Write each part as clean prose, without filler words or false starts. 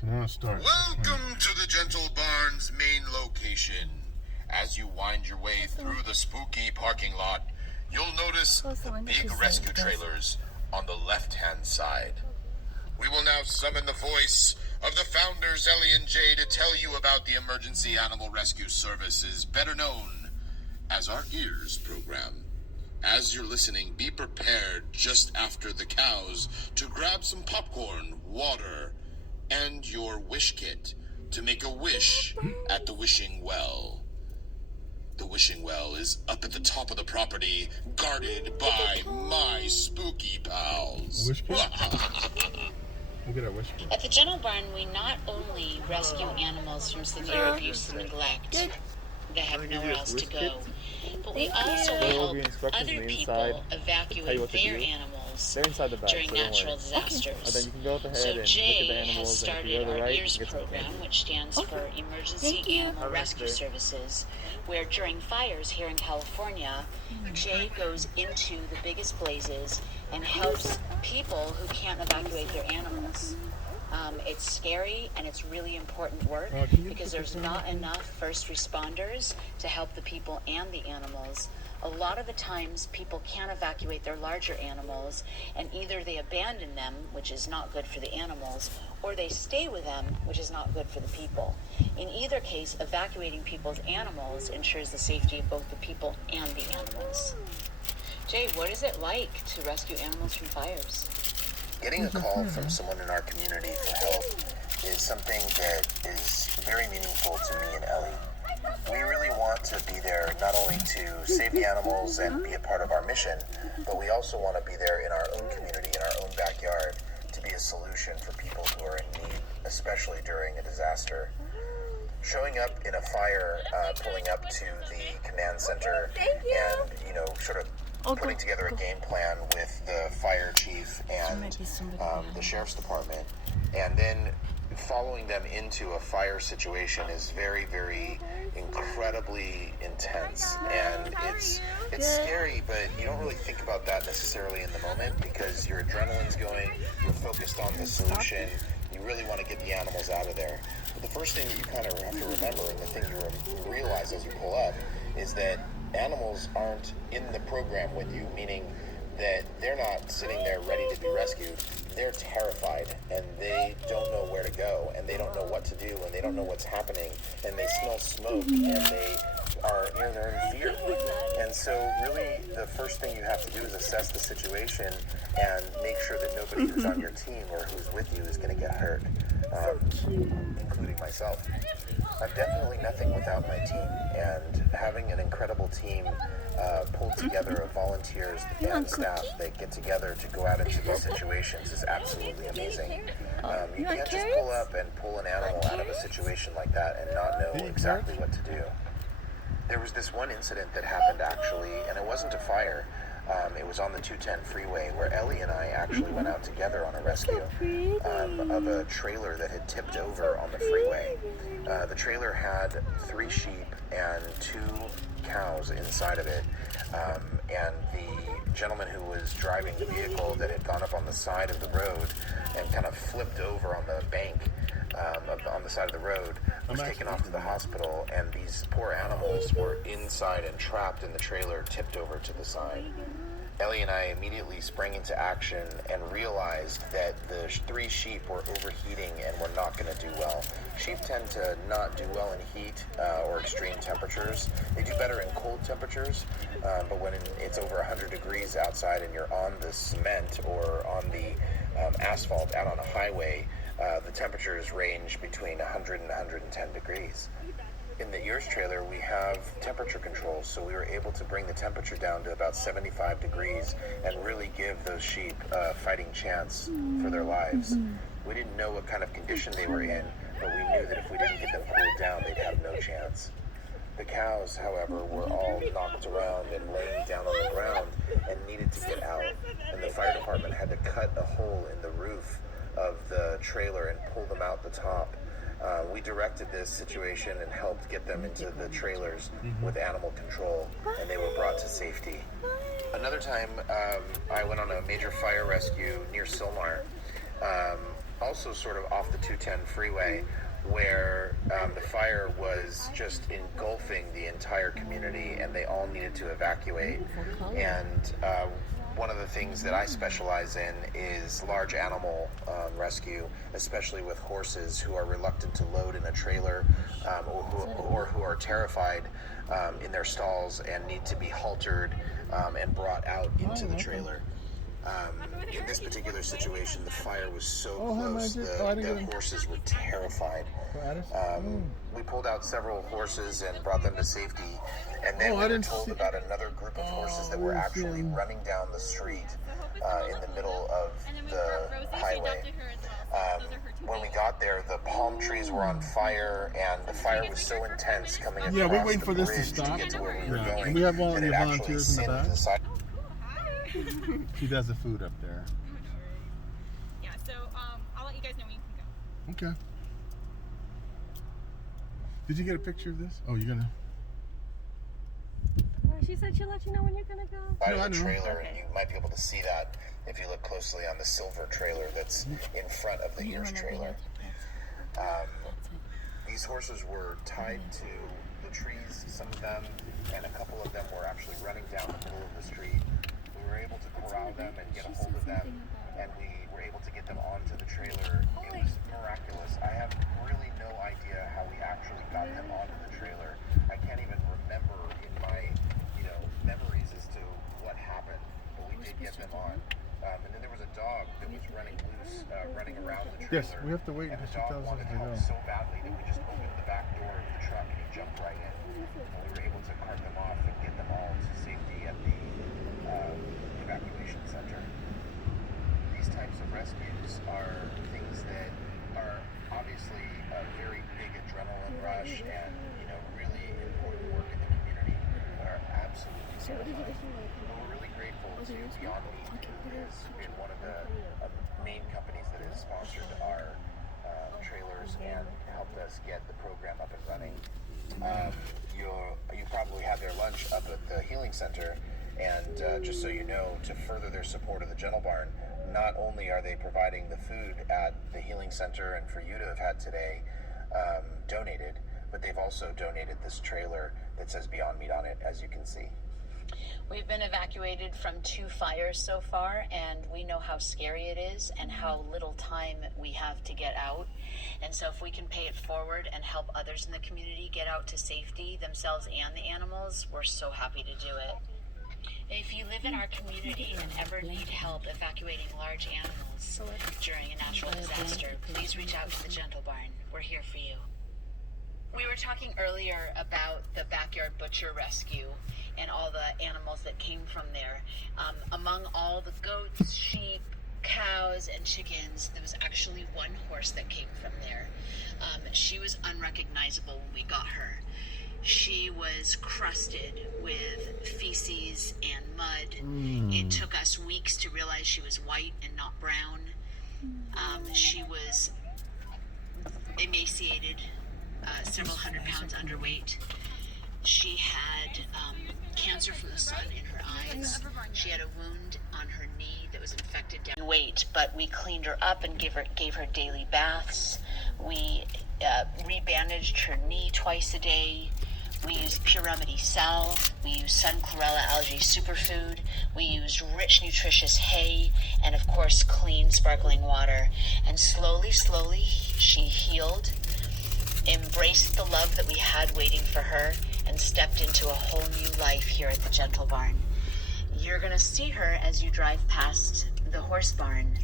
So now let's start. Welcome to the Gentle Barn's main location. As you wind your way through the spooky parking lot, you'll notice the big rescue trailers on the left-hand side. We will now summon the voice of the founders, Ellie and Jay, to tell you about the Emergency Animal Rescue Services, better known as our EARS program. As you're listening, be prepared just after the cows to grab some popcorn, water, and your wish kit to make a wish at the wishing well. The wishing well is up at the top of the property, guarded by my spooky pals. Wish kit? We'll get our wish kit. At the Gentle Barn, we not only rescue animals from severe abuse and neglect that have nowhere else to go, but we also help other people evacuate their animals during natural disasters. Then you can go up ahead So and look at the Jay animals, has started our EARS program, which stands for Emergency Animal Rescue Services, where during fires here in California, Jay goes into the biggest blazes and helps people who can't evacuate their animals. It's scary and it's really important work because there's not enough first responders to help the people and the animals. A lot of the times people can't evacuate their larger animals, and either they abandon them, which is not good for the animals, or they stay with them, which is not good for the people. In either case, evacuating people's animals ensures the safety of both the people and the animals. Jay, what is it like to rescue animals from fires? Getting a call from someone in our community for help is something that is very meaningful to me and Ellie. We really want to be there not only to save the animals and be a part of our mission, but we also want to be there in our own community, in our own backyard, to be a solution for people who are in need, especially during a disaster. Showing up in a fire, pulling up to the command center and, sort of putting together a game plan with the fire chief and the sheriff's department, and then following them into a fire situation is very, very incredibly intense, and it's scary, but you don't really think about that necessarily in the moment because your adrenaline's going, you're focused on the solution, you really want to get the animals out of there. But the first thing that you kind of have to remember, and the thing you realize as you pull up, is that animals aren't in the program with you, meaning that they're not sitting there ready to be rescued. They're terrified, and they don't know where to go, and they don't know what to do, and they don't know what's happening, and they smell smoke, and they're in fear. And so really the first thing you have to do is assess the situation and make sure that nobody who's on your team or who's with you is going to get hurt, including myself. I'm definitely nothing without my team, and having an incredible team pulled together of volunteers and staff that get together to go out into these situations is absolutely amazing. You can't just pull up and pull an animal out of a situation like that and not know exactly what to do. There was this one incident that happened actually, and it wasn't a fire. It was on the 210 freeway where Ellie and I actually went out together on a rescue of a trailer that had tipped over on the freeway. The trailer had 3 sheep and 2 cows inside of it, and the gentleman who was driving the vehicle that had gone up on the side of the road and kind of flipped over on the bank on the side of the road was taken off to the hospital, and these poor animals were inside and trapped in the trailer, tipped over to the side. Ellie and I immediately sprang into action and realized that the 3 sheep were overheating and were not going to do well. Sheep tend to not do well in heat or extreme temperatures. They do better in cold temperatures, but when it's over 100 degrees outside and you're on the cement or on the asphalt out on a highway, the temperatures range between 100 and 110 degrees. In the EARS trailer, we have temperature controls, so we were able to bring the temperature down to about 75 degrees and really give those sheep a fighting chance for their lives. We didn't know what kind of condition they were in, but we knew that if we didn't get them cooled down, they'd have no chance. The cows, however, were all knocked around and laying down on the ground and needed to get out, and the fire department had to cut a hole in the roof of the trailer and pull them out the top. We directed this situation and helped get them into the trailers with animal control, and they were brought to safety. Another time, I went on a major fire rescue near Silmar. also sort of off the 210 freeway, where the fire was just engulfing the entire community and they all needed to evacuate. And one of the things that I specialize in is large animal rescue, especially with horses who are reluctant to load in a trailer or who are terrified in their stalls and need to be haltered and brought out into the trailer. In this particular situation, the fire was so close, the horses were terrified. We pulled out several horses and brought them to safety, and then we were told about another group of horses that were actually running down the street in the middle of the highway. When we got there, the palm trees were on fire, and the fire was so intense coming across we're waiting for the this to bridge stop. to get to where we were going. And we have all that your it actually volunteers in the back. singed side. She does the food up there. Yeah, so I'll let you guys know when you can go. Okay. Did you get a picture of this? Oh, you're gonna. She said she'll let you know when you're gonna go. Side of the trailer, and you might be able to see that if you look closely on the silver trailer that's in front of the Ears trailer. These horses were tied to the trees, some of them, and a couple of them were actually running down the middle of the street. We were able to corral them and get a hold of them, and we were able to get them onto the trailer. It was miraculous. I have really no idea how we actually got them onto the trailer. I can't even remember in my, memories as to what happened, but we did get them on. And then there was a dog that was running loose, running around the trailer. Yes, we have to wait and until the she dog tells us wanted to help go. so badly that we just opened the back door of the truck and he jumped right in. And we were able to cart them off and get them all to safety at the evacuation center. These types of rescues are things that are obviously a very big adrenaline rush and really important work in the community, but are absolutely terrifying. But we're really grateful to Beyond Meat, who has been one of the main companies that has sponsored our trailers and helped us get the program up and running. You probably had their lunch up at the healing center, and just so you know, to further their support of the Gentle Barn, not only are they providing the food at the healing center and for you to have had today donated, but they've also donated this trailer that says Beyond Meat on it, as you can see. We've been evacuated from 2 fires so far, and we know how scary it is and how little time we have to get out. And so if we can pay it forward and help others in the community get out to safety, themselves and the animals, we're so happy to do it. If you live in our community and ever need help evacuating large animals during a natural disaster, please reach out to the Gentle Barn. We're here for you. We were talking earlier about the backyard butcher rescue and all the animals that came from there. Among all the goats, sheep, cows, and chickens, there was actually one horse that came from there. She was unrecognizable when we got her. She was crusted with feces and mud. It took us weeks to realize she was white and not brown. She was emaciated, several hundred pounds underweight. She had cancer from the sun in her eyes. She had a wound on her knee that was infected down weight, but we cleaned her up and gave her daily baths. We rebandaged her knee twice a day. We used Pure Remedy salve. We used Sun Chlorella algae superfood. We used rich, nutritious hay, and of course, clean, sparkling water. And slowly, she healed, embraced the love that we had waiting for her, and stepped into a whole new life here at the Gentle Barn. You're going to see her as you drive past the horse barn,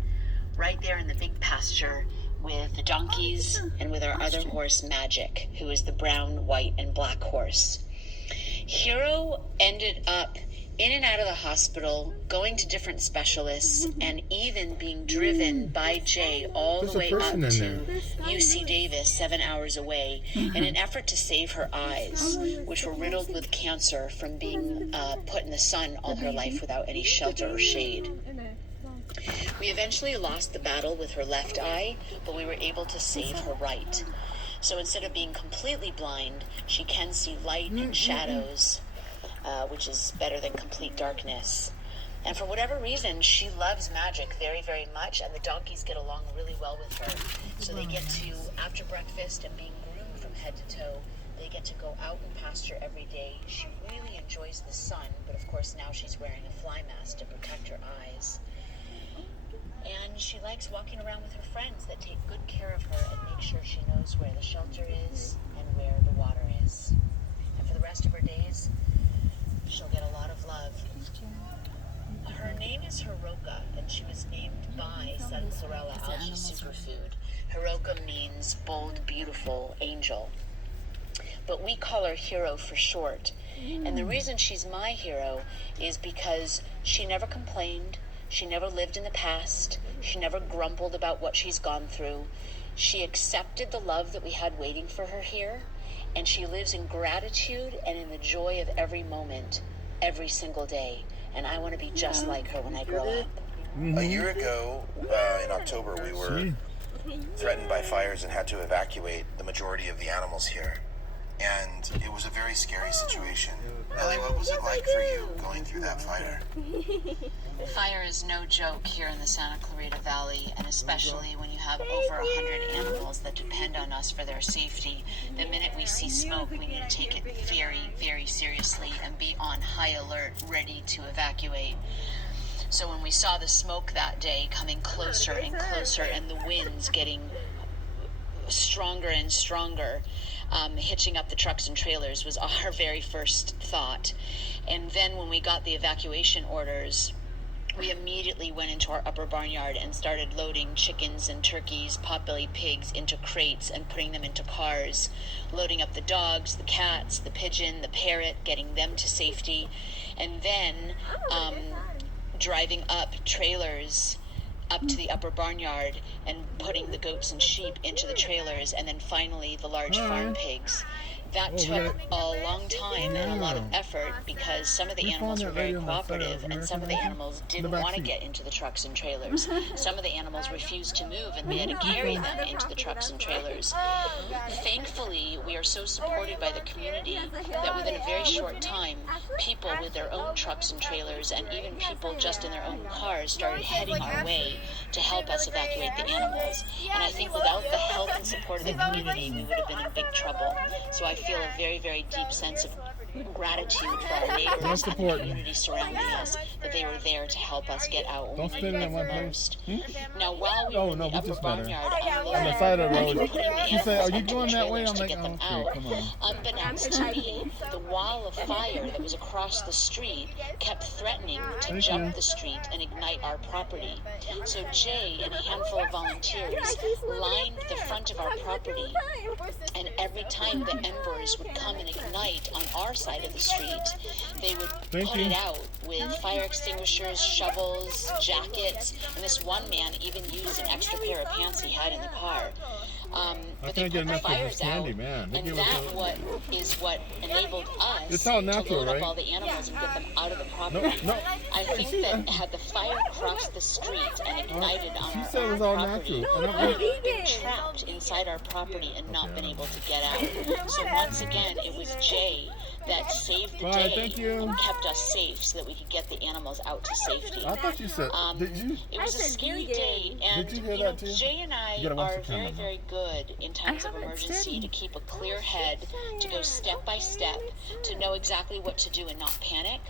right there in the big pasture with the donkeys and with our other horse, Magic, who is the brown, white, and black horse. Hero ended up in and out of the hospital, going to different specialists, and even being driven by Jay all the way up to UC Davis, 7 hours away, in an effort to save her eyes, which were riddled with cancer from being put in the sun all her life without any shelter or shade. We eventually lost the battle with her left eye, but we were able to save her right. So instead of being completely blind, she can see light and shadows, which is better than complete darkness. And for whatever reason, she loves magic very, very much, and the donkeys get along really well with her. So they get to, after breakfast and being groomed from head to toe, they get to go out and pasture every day. She really enjoys the sun, but of course now she's wearing a fly mask to protect her eyes. And she likes walking around with her friends that take good care of her and make sure she knows where the shelter is and where the water is. And for the rest of her days, she'll get a lot of love. Her name is Hiroka, and she was named by Santa Clarita algae superfood. Hiroka means bold, beautiful angel. But we call her Hero for short. And the reason she's my hero is because she never complained. She never lived in the past. She never grumbled about what she's gone through. She accepted the love that we had waiting for her here, and she lives in gratitude and in the joy of every moment, every single day. And I want to be just like her when I grow up. A year ago, in October, we were threatened by fires and had to evacuate the majority of the animals here. And it was a very scary situation. Ellie, what was it like for you going through that fire? Fire is no joke here in the Santa Clarita Valley, and especially when you have over 100 animals that depend on us for their safety. The minute we see smoke, we need to take it very, very seriously and be on high alert, ready to evacuate. So when we saw the smoke that day coming closer and closer and the winds getting stronger and stronger, hitching up the trucks and trailers was our very first thought. And then when we got the evacuation orders, we immediately went into our upper barnyard and started loading chickens and turkeys, potbelly pigs into crates and putting them into cars, loading up the dogs, the cats, the pigeon, the parrot, getting them to safety, and then driving up trailers up to the upper barnyard and putting the goats and sheep into the trailers, and then finally the large farm pigs. That took a long time and a lot of effort because some of the animals were very cooperative and some of the animals didn't want to get into the trucks and trailers. Some of the animals refused to move and we had to carry them into the trucks and trailers. Thankfully, we are so supported by the community that within a very short time, people with their own trucks and trailers and even people just in their own cars started heading our way to help us evacuate the animals. And I think without the help and support of the community, we would have been in big trouble. So I feel a very, very deep sense of gratitude for our neighbors and the community surrounding us, that they were there to help us get out when we needed them the most. Now, while we were in the upper barnyard, on the side of the road, she said, "Are you going that way?" I'm to like, get them "Oh, okay, out. come on." Unbeknownst to me, the wall of fire that was across the street kept threatening to jump the street and ignite our property. So Jay and a handful of volunteers lined the front of our property, and every time the embers would come and ignite on our side of the street, they would put it out with fire extinguishers, shovels, jackets, and this one man even used an extra pair of pants he had in the car. But they put the fires out, and that is what enabled us to load up all the animals and get them out of the property. I think that had the fire crossed the street and ignited on our property, we would have been trapped inside our property and not been able to get out. So once again, it was Jay that saved the day and kept us safe so that we could get the animals out to safety. I thought you said, did you? It was a scary day, and Did you hear that too? Jay and I are very, very good in times of emergency to keep a clear head, to go step by step, to know exactly what to do and not panic.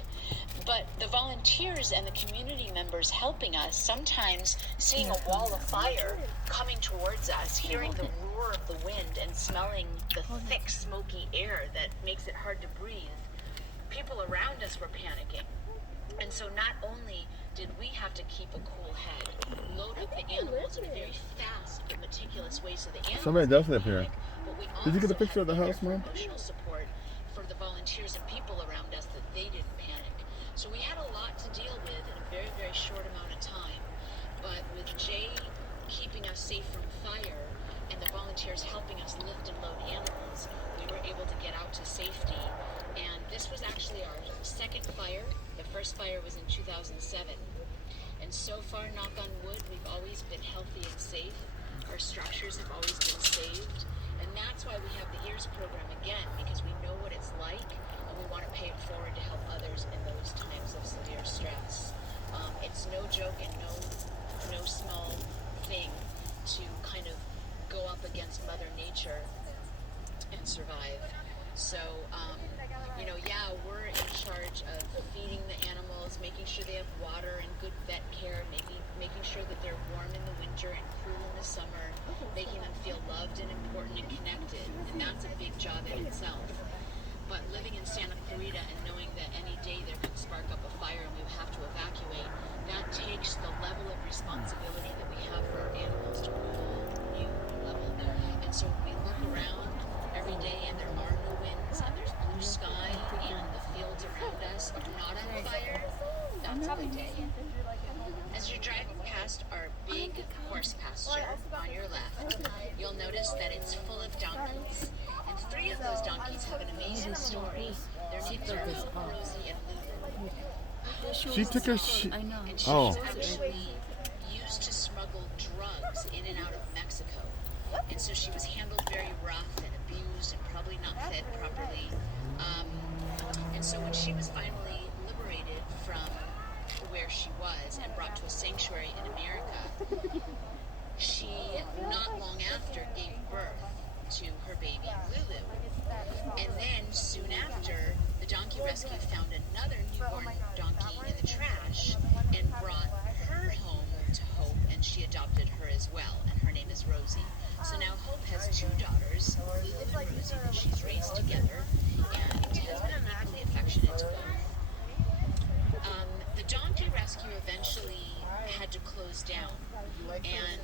But the volunteers and the community members helping us, sometimes seeing a wall of fire coming towards us, hearing the roar of the wind and smelling the thick, smoky air that makes it hard to breathe, people around us were panicking. And so not only did we have to keep a cool head, load up the animals in a very fast but meticulous way so the animals Somebody does live here. but we Did you get a also picture of the had to house, give Mom? emotional support for the volunteers and people around us that they didn't panic. So we had a lot to deal with in a very, very short amount of time. But with Jay keeping us safe from fire and the volunteers helping us lift and load animals, we were able to get out to safety. And this was actually our second fire. The first fire was in 2007. And so far, knock on wood, we've always been healthy and safe. Our structures have always been saved. And that's why we have the EARS program again, because we know what it's like and we want to pay it forward to help others in those times of severe stress. It's no joke and no small thing to kind of go up against Mother Nature and survive. So, yeah, we're in charge of feeding the animals, making sure they have water and good vet care, making sure that they're warm in the winter and cool in the summer, making them feel loved and important and connected. And that's a big job in itself. But living in Santa Clarita and knowing that any day there can spark up a fire and we have to evacuate, that takes the level of responsibility that we have for our animals to a whole new level. And so we look around every day and there are no winds and there's blue sky and the fields around us are not on fire. That's a good day. As you're driving past our big horse pasture on your left, you'll notice that it's full of donkeys. And 3 of those donkeys have an amazing story. Their names are Rosie and Lulu. She took her. And she was actually used to smuggle drugs in and out of Mexico. And so she was handled very rough and abused and probably not fed properly. And so when she was finally liberated from where she was and brought to a sanctuary in America, she, not long after, gave birth to her baby Lulu. And then soon after, the donkey rescue found another newborn donkey in the trash and brought her home to Hope, and she adopted her as well, and her name is Rosie. So now Hope has 2 daughters, Lulu and Rosie, that she's raised together, and has been deeply affectionate to both. The donkey rescue eventually had to close down, and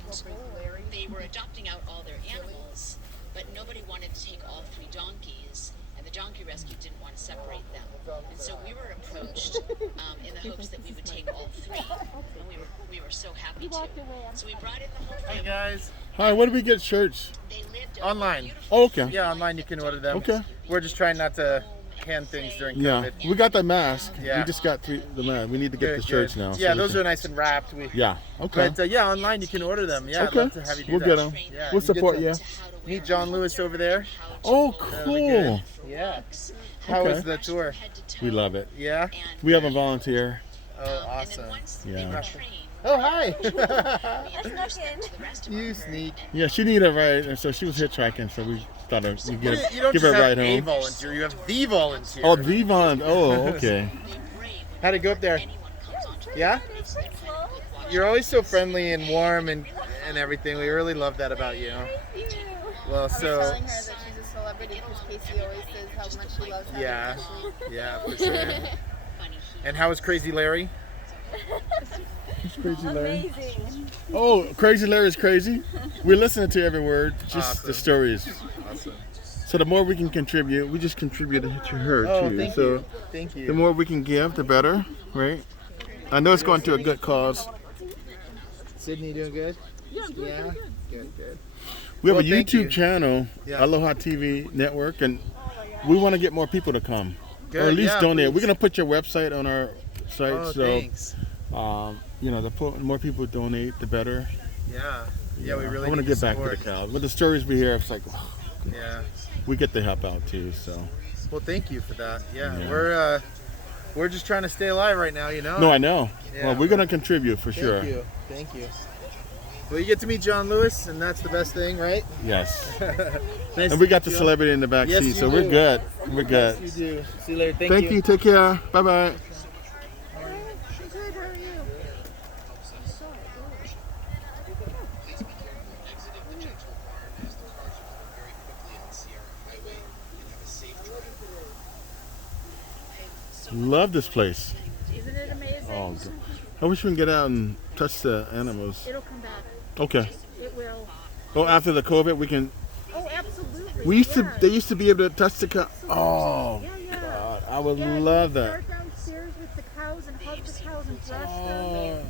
they were adopting out all their animals, but nobody wanted to take all 3 donkeys, and the donkey rescue didn't want to separate them. And so we were approached in the hopes that we would take all 3, and we were so happy to. So we brought in the whole family. Hey guys, Hi, where do we get shirts? They lived online. Oh, okay. Yeah, online you can order them. Okay. We're just trying not to hand things during Yeah, COVID. we got the mask. Yeah. We just got the mask. We need to get Good, the shirts good. now. so Yeah, we those can- are nice and wrapped. Yeah. Okay. But yeah, online you can order them. Yeah, I'd Okay. love to have you do We'll that. get them. Yeah, We'll you get support to you. Meet John Lewis over there. Oh, That'll be cool. good. Yeah. How Okay. was the tour? We love it. Yeah. We have a volunteer. Oh, awesome. Yeah. Oh, hi. You You sneak. Yeah, she needed a ride, and so she was hitchhiking. So we thought we'd You give don't her just a have ride a home. volunteer. You have the volunteer. Oh, the Von. Oh, okay. How'd it go up there? Yeah? You're always so friendly and warm and everything. We really love that about you. Well, I was so telling her that she's a celebrity because Casey always says how much she loves having yeah, Casey. yeah, for sure. And how was Crazy Larry? It's Crazy Larry. Amazing. Oh, Crazy Larry's crazy. We're listening to every word. Just Awesome. the stories. Awesome. So the more we can contribute, we just contributed to her Oh, too. thank so you. Thank you. the more we can give, the better, right? I know it's going to a good cause. Sydney, you doing good? Yeah, good. Good. We have Well, a thank YouTube you. channel, Yeah. Aloha TV Network, and we want to get more people to come, or at Good, least yeah, donate. please. We're gonna put your website on our site, Oh, so thanks. The more people donate, the better. Yeah. Yeah, we really I want to need get your back to the support. cows. With the stories we hear, it's like Yeah. we get to help out too. So Well, thank you for that. Yeah, Yeah. we're just trying to stay alive right now, you know. no, I know. Yeah. Well, we're gonna contribute for Thank sure. you. Thank you. Well, you get to meet John Lewis, and that's the best thing, right? Yes. Nice And we to got meet the you. celebrity in the back Yes, seat, you so we're do. good. We're good. You do. See you later. Thank you. Take care. Bye bye. Good, how are you? Love this place. Isn't it amazing? Oh, God. I wish we can get out and touch the animals. It'll come back. Okay. It will. Oh, after the COVID, we can. Oh, absolutely. We used to. Yeah. They used to be able to touch the cow. Oh, Yeah, yeah. God, I would Yeah, love you that. start downstairs with the cows and hug the cows and brush Oh. them.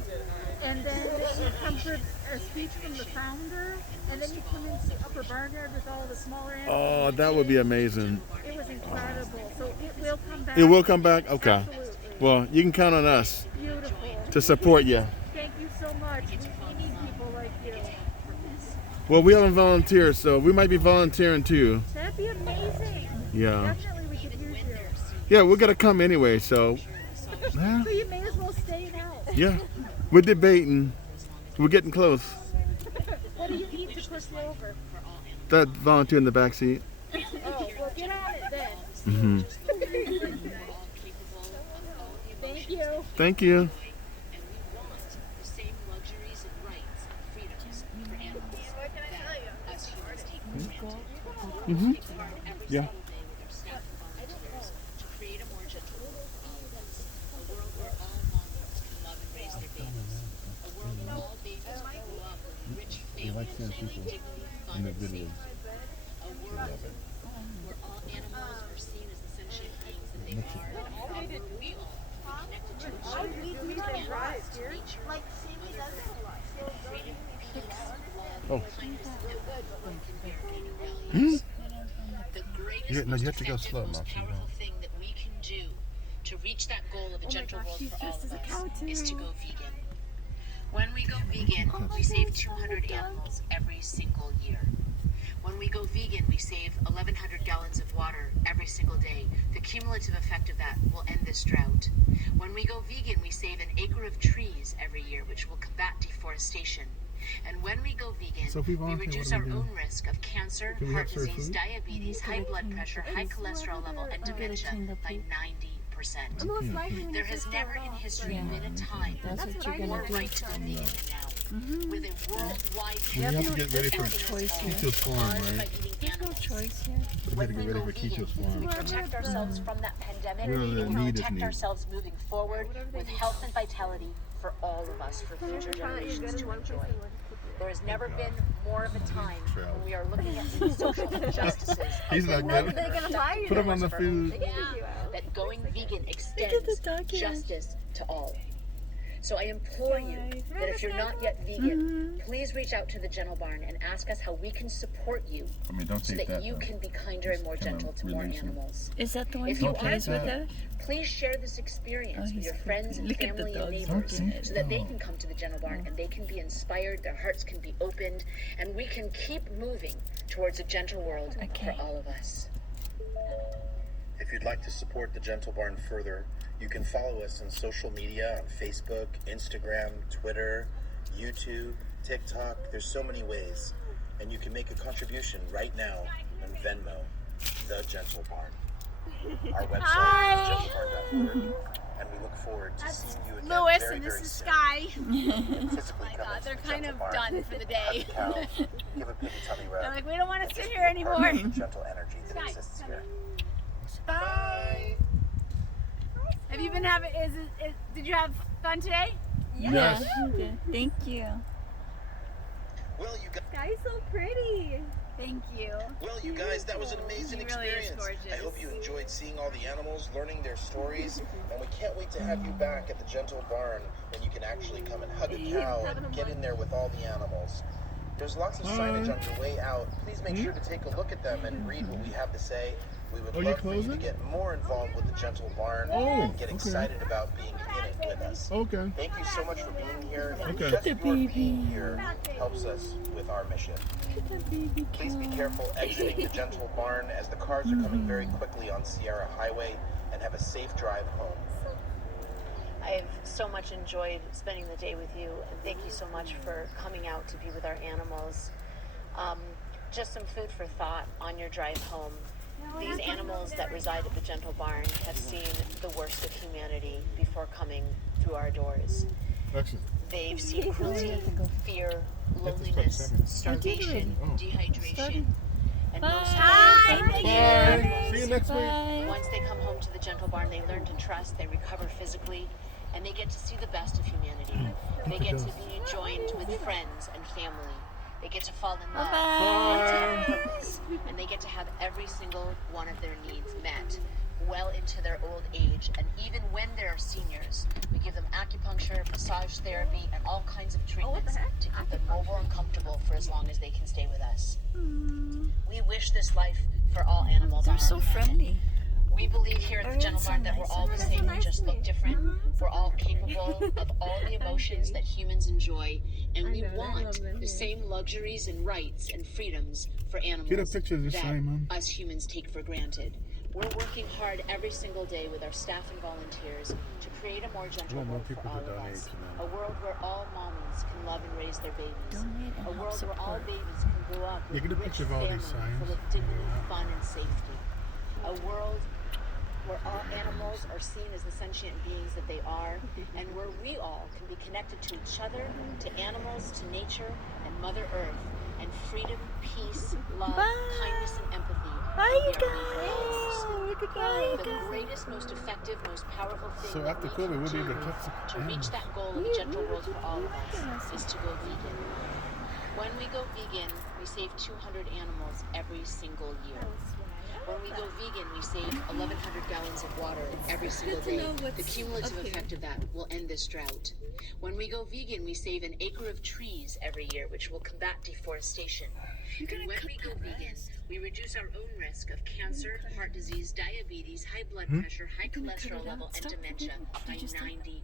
And then you come for a speech from the founder. And then you come into the upper barnyard with all the smaller animals. Oh, that would be amazing. It was incredible. So it will come back. It will come back. Okay. Absolutely. Well, you can count on us Beautiful. to support you. Thank you so much. We need people like you. Well, we haven't volunteered, so we might be volunteering too. That'd be amazing. Yeah. Definitely we could use you. Yeah, we're gonna come anyway. So. So you may as well stay and help. Yeah, we're debating. We're getting close. What do you need to push you over? That volunteer in the back seat. Oh, well, get on it then. Mm-hmm. Thank you. Thank you. And we want the same luxuries and rights and freedoms for animals that us humans take for granted. Mm-hmm. We take part every Yeah. single day with our staff and volunteers to create a more gentle world for all of us. A world where all mamas can love and raise their babies. A world where all babies grow up with rich families and dignity, fun, and safety. A world where all animals are seen as the sentient beings that they are, and we all are connected to each other. Animals, nature, Like, Sammy does it a lot. freedom, peace, love, Oh. kindness, and goodwill can bear greater values. The greatest, Yeah, no, most you have to go effective, slow, most Mom. powerful thing that we can do to reach that goal of a gentle world for all of us is to go vegan. When we go vegan, we save 200 animals every single year. When we go vegan, we save 1,100 gallons of water every single day. The cumulative effect of that will end this drought. When we go vegan, we save an acre of trees every year, which will combat deforestation. And when we go vegan, So if we we volunteer, reduce what our do we do? own risk of cancer, Can we heart have served disease, food? diabetes, high blood pressure, high cholesterol level, and dementia by 90%. Most likely when There you has just never start in off, history but- been a time That's what you're more gonna do. right to go vegan than now. With a worldwide We have to get ready for choice here. Kito's farm, right? by eating There's no animals. choice here. We got to get ready for Kito's farm. We protect ourselves from that pandemic, Where the and we need is protect need. ourselves moving forward with health and vitality for all of us, for future generations to enjoy. There has never been more of a time when we are looking at these social injustices. He's not good. They're gonna buy you. Put him on the food. That going vegan extends justice to all. So I implore you that if you're not yet vegan, please reach out to the Gentle Barn and ask us how we can support you I mean, don't so take that that. you though. can be kinder and more Just kinda gentle to more release 'em. animals. Is that the one If who you plays are with vegan, her? please share this experience Oh, with he's your creepy. friends and Look at the family and dogs neighbors barking. so that they can come to the Gentle Barn and they can be inspired, their hearts can be opened, and we can keep moving towards a gentle world Okay. for all of us. If you'd like to support the Gentle Barn further, you can follow us on social media on Facebook, Instagram, Twitter, YouTube, TikTok. There's so many ways. And you can make a contribution right now on Venmo, The Gentle Barn. Our website is gentlebarn.org, and we look forward to seeing you again Lewis very, and this very is soon. Sky. Physically come into They're the kind Gentle of Barn, done for the day. hug a cow, give a piggy tummy They're rub, like, we don't want to sit just here be a part anymore. of the gentle energy that exists here. Bye. Have you been having? Did you have fun today? Yes. Okay. Thank you. Well, you guys. Sky's so pretty. Thank you. Well, you guys, that was an amazing He really is experience. gorgeous. I hope you enjoyed seeing all the animals, learning their stories, and we can't wait to have you back at the Gentle Barn when you can actually come and hug a cow and get in there with all the animals. There's lots of signage on your way out. Please make sure to take a look at them and read what we have to say. We would Oh, you're love for you to closing? get more involved with the Gentle Barn Oh, and get okay. excited about being in it with us. Okay. Thank you so much for being here. And Okay. just The your baby. being here helps us with our mission. Look at that baby Please be cow. careful exiting the Gentle Barn as the cars are coming very quickly on Sierra Highway, and have a safe drive home. I've so much enjoyed spending the day with you, and thank you so much for coming out to be with our animals. Just some food for thought on your drive home. These animals that reside at the Gentle Barn have seen the worst of humanity before coming through our doors. Excellent. They've seen cruelty, fear, loneliness, seven. starvation, Oh. dehydration, and most of Bye. all, Bye. See you next week. Bye. once they come home to the Gentle Barn, they learn to trust, they recover physically, and they get to see the best of humanity. They get to be joined with friends and family. They get to fall in love, they get to have purpose, and they get to have every single one of their needs met well into their old age. And even when they're seniors, we give them acupuncture, massage therapy, and all kinds of treatments to keep them mobile and comfortable for as long as they can stay with us. We wish this life for all animals on They're our so planet. friendly. We believe here at the Gentle so Barn that we're nice. all the same, we just look different. We're all capable of all the emotions that humans enjoy, and we want the same luxuries and rights and freedoms for animals Get a picture of this that sign, Mom. us humans take for granted. We're working hard every single day with our staff and volunteers to create a more gentle want more world for people to all of donate us. to them. A world where all mommies can love and raise their babies. Donate and A help world where all support. babies can grow up Yeah, with get a rich picture of all these families signs. full of dignity, fun, and safety. A world where all animals are seen as the sentient beings that they are, and where we all can be connected to each other, to animals, to nature, and Mother Earth, and freedom, peace, love, kindness, and empathy. Bye, you will be our main values. guys. The greatest, most effective, most powerful thing So that after we COVID, can we'll be do able to touch the to reach animals. that goal of a gentle world for all of us is to go vegan. When we go vegan, we save 200 animals every single year. When we go vegan, we save 1,100 gallons of water every single day. The cumulative effect of that will end this drought. When we go vegan, we save an acre of trees every year, which will combat deforestation. And when we go vegan, we reduce our own risk of cancer, heart disease, diabetes, high blood pressure, high cholesterol level, and dementia by 90%.